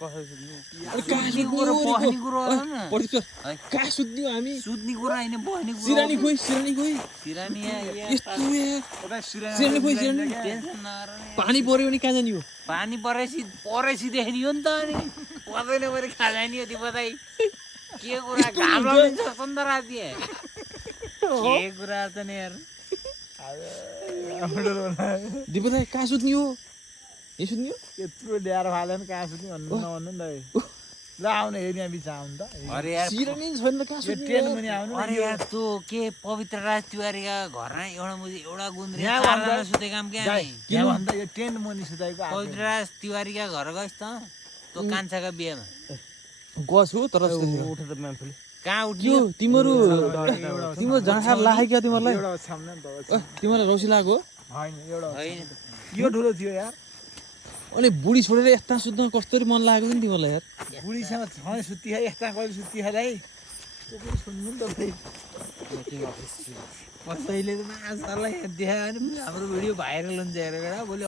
कसरी सुत्नु अरे कहाँ सुत्ने हो बस्ने कुरो अरे न पढिसर कहाँ सुत्ने हो हामी सुत्ने कुरा हैन बस्ने कुरा सिरानी खोइ सिरानी यस्तो यार एता सिरानी खोइ सिरानी टेन्सन नगर पानी पर्यो भने कहाँ जाने हो पानी परेसी देख्ने हो नि त अनि पर्दैन परे खा जाने हो त्यो बताइ के कुरा घाम लाग्छ सन्दरा दिए के कुरा त नि यार दिपक दाइ कहाँ सुत्ने हो यहाँ सुत्ने हो यत्रो ल्याएर फालेन कहाँ सुत्ने भन्नु नि त ल आउने हेर्ने बिच आउनु त अरे यार सिरानी छैन त कहाँ यो सुत्ने ट्रेन मुनि आउनु अरे यार त्यो के पवित्र राज तिवारीका घरमा एउटा गुन्द्री यहाँ चारजना भन्दा- सुते काम क्या यहाँ भन्दा यो ट्रेन मुनि सुताएको पवित्र राज तिवारीका घर गइस् त त्यो कान्छाका बिहेमा गछु तर उठेर मान्छेले कहाँ यो उठ्यो तिम्रो जाँखार लाग्यो क्या तिमीहरूलाई एउटा सामने नि त तिमीलाई रौसी लाग्यो होइन एउटा होइन यो ठुलो थियो यार अनि बुढी छोडेर यता सुत्न कस्तरी मन लागेको नि तिमीलाई यार बुढीसँग छ सुत्ती है यस्ता कहिले सुत्ती है दाइ त्यो कुरो सुन्नु नि त भाइ कसैले त माछालाई देखायो भने हाम्रो भिडियो भाइरल हुन्छ हेरेर भोलि